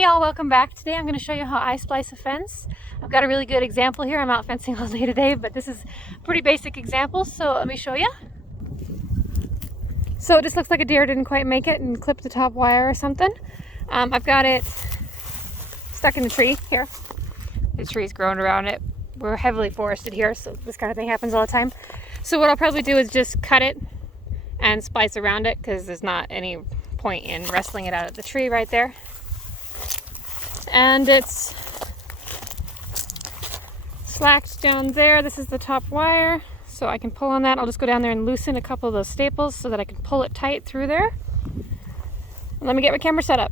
Hey y'all, welcome back. Today I'm going to show you how I splice a fence. I've got a really good example here. I'm out fencing all day today, but this is a pretty basic example, so let me show you. So it just looks like a deer didn't quite make it and clipped the top wire or something. I've got it stuck in the tree here. The tree's growing around it. We're heavily forested here, so this kind of thing happens all the time. So what I'll probably do is just cut it and splice around it because there's not any point in wrestling it out of the tree right there. And it's slacked down there. This is the top wire, so I can pull on that. I'll just go down there and loosen a couple of those staples so that I can pull it tight through there. And let me get my camera set up.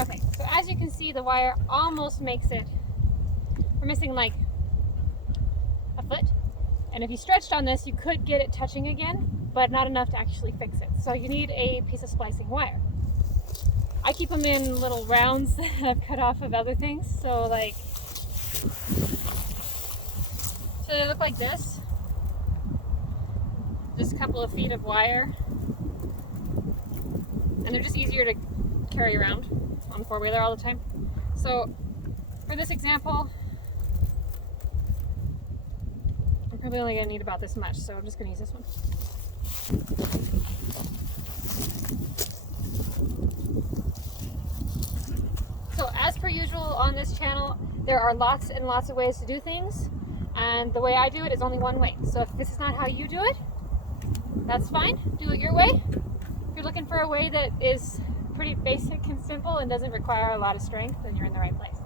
Okay, so as you can see, the wire almost makes it. We're missing like a foot. And if you stretched on this, you could get it touching again, but not enough to actually fix it. So you need a piece of splicing wire. I keep them in little rounds that I've cut off of other things. So they look like this. Just a couple of feet of wire. And they're just easier to carry around on the four-wheeler all the time. So for this example, I'm probably only going to need about this much, so I'm just going to use this one. So as per usual on this channel, there are lots and lots of ways to do things, and the way I do it is only one way. So if this is not how you do it, that's fine. Do it your way. If you're looking for a way that is pretty basic and simple and doesn't require a lot of strength, then you're in the right place.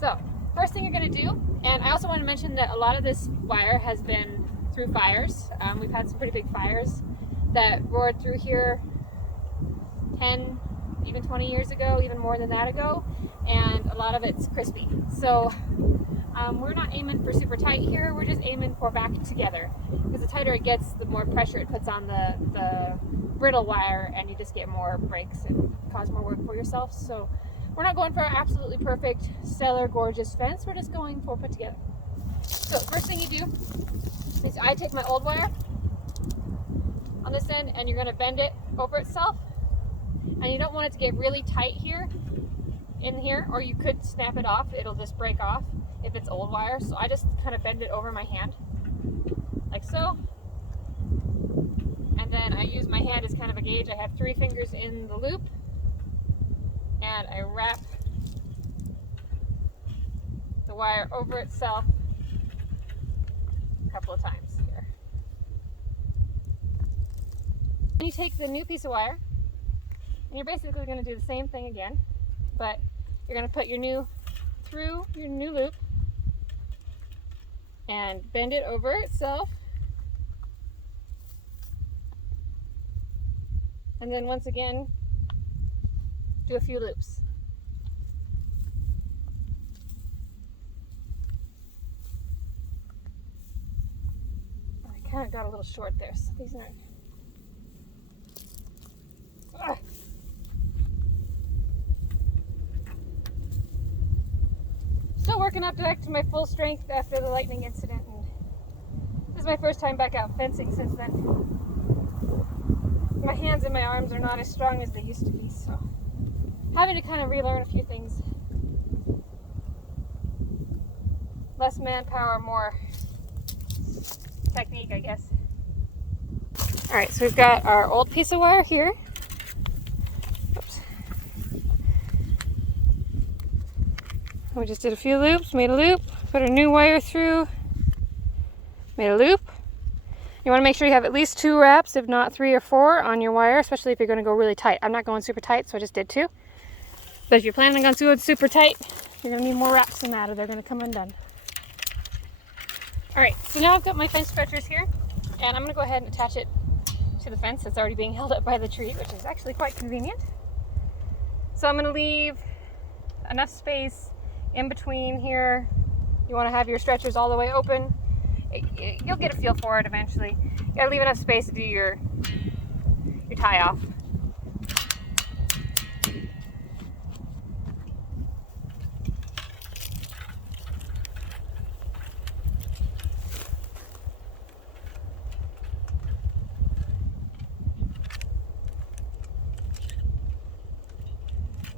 So first thing you're going to do, and I also want to mention that a lot of this wire has been through fires. We've had some pretty big fires that roared through here 10, even 20 years ago, even more than that ago, and a lot of it's crispy. So we're not aiming for super tight here, we're just aiming for back together, because the tighter it gets, the more pressure it puts on the brittle wire, and you just get more breaks and cause more work for yourself. So we're not going for an absolutely perfect, stellar, gorgeous fence, we're just going for put together. So first thing you do is I take my old wire on this end, and you're going to bend it over itself, and you don't want it to get really tight here, in here, or you could snap it off, it'll just break off if it's old wire. So I just kind of bend it over my hand, like so. And then I use my hand as kind of a gauge. I have 3 fingers in the loop, and I wrap the wire over itself a couple of times here. Then you take the new piece of wire, and you're basically going to do the same thing again, but you're going to put your new through your new loop and bend it over itself. And then once again, do a few loops. I kind of got a little short there, so these aren't. Ugh. Still working up back to my full strength after the lightning incident, and this is my first time back out fencing since then. My hands and my arms are not as strong as they used to be, so having to kind of relearn a few things. Less manpower, more technique, I guess. Alright, so we've got our old piece of wire here. Oops. We just did a few loops, made a loop, put a new wire through, made a loop. You want to make sure you have at least 2 wraps, if not 3 or 4 on your wire, especially if you're going to go really tight. I'm not going super tight, so I just did 2. But if you're planning on going super tight, you're going to need more wraps than that, or they're going to come undone. Alright, so now I've got my fence stretchers here, and I'm going to go ahead and attach it to the fence that's already being held up by the tree, which is actually quite convenient. So I'm going to leave enough space in between here. You want to have your stretchers all the way open. You'll get a feel for it eventually. You gotta leave enough space to do your tie off.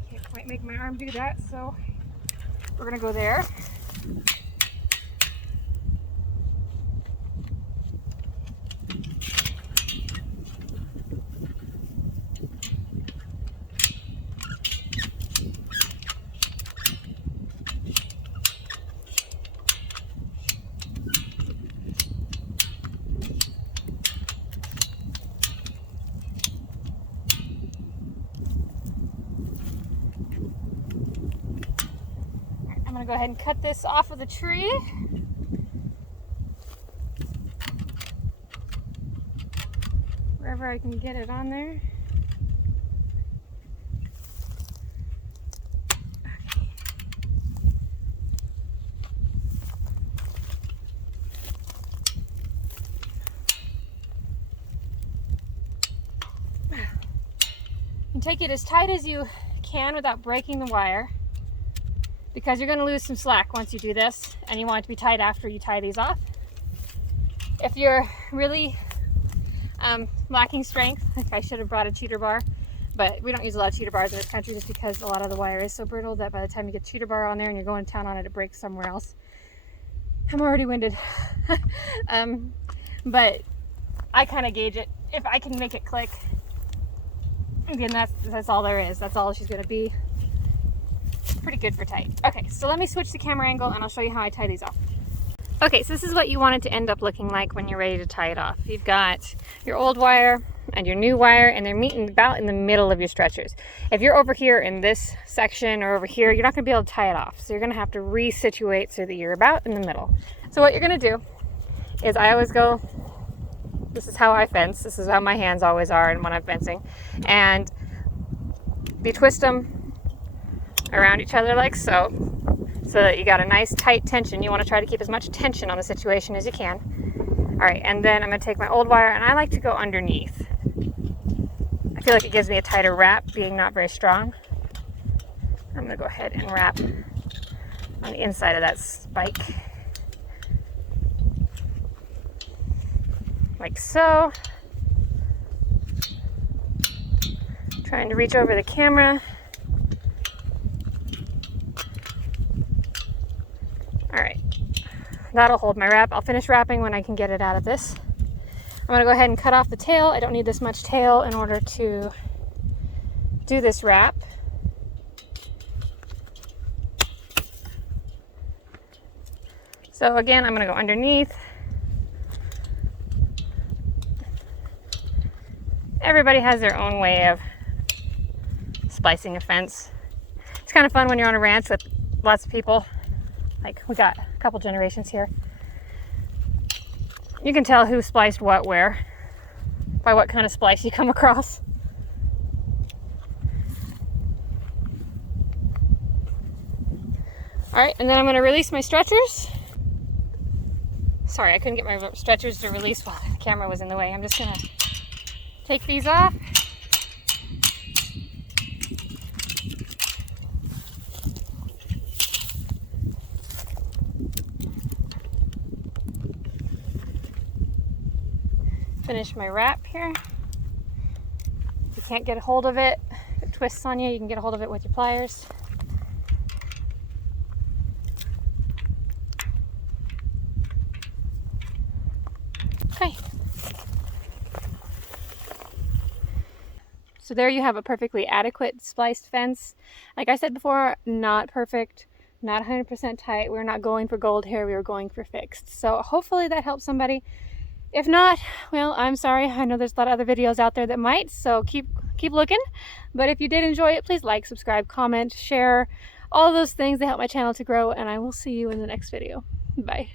Can't quite make my arm do that, so we're gonna go there. I'm gonna go ahead and cut this off of the tree. Wherever I can get it on there. And take it as tight as you can without breaking the wire, because you're going to lose some slack once you do this, and you want it to be tight after you tie these off. If you're really lacking strength, like I should have brought a cheater bar, but we don't use a lot of cheater bars in this country just because a lot of the wire is so brittle that by the time you get the cheater bar on there and you're going to town on it, it breaks somewhere else. I'm already winded. But I kind of gauge it. If I can make it click, again, that's all there is. That's all she's going to be. Pretty good for tight. Okay, so let me switch the camera angle and I'll show you how I tie these off. Okay, so this is what you want it to end up looking like when you're ready to tie it off. You've got your old wire and your new wire, and they're meeting about in the middle of your stretchers. If you're over here in this section or over here, you're not going to be able to tie it off. So you're going to have to resituate so that you're about in the middle. So what you're going to do is, I always go, this is how I fence. This is how my hands always are when I'm fencing. And you twist them around each other like so, so that you got a nice tight tension. You want to try to keep as much tension on the situation as you can. All right, and then I'm going to take my old wire, and I like to go underneath. I feel like it gives me a tighter wrap, being not very strong. I'm going to go ahead and wrap on the inside of that spike. Like so. Trying to reach over the camera. All right, that'll hold my wrap. I'll finish wrapping when I can get it out of this. I'm gonna go ahead and cut off the tail. I don't need this much tail in order to do this wrap. So again, I'm gonna go underneath. Everybody has their own way of splicing a fence. It's kind of fun when you're on a ranch with lots of people. Like, we got a couple generations here. You can tell who spliced what where by what kind of splice you come across. All right, and then I'm going to release my stretchers. Sorry, I couldn't get my stretchers to release while the camera was in the way. I'm just going to take these off. Finish my wrap here. If you can't get a hold of it, if it twists on you, you can get a hold of it with your pliers. Okay. So there you have a perfectly adequate spliced fence. Like I said before, not perfect, not 100% tight. We're not going for gold here, we were going for fixed. So hopefully that helps somebody. If not, well, I'm sorry. I know there's a lot of other videos out there that might, so keep looking. But if you did enjoy it, please like, subscribe, comment, share, all those things that help my channel to grow, and I will see you in the next video. Bye.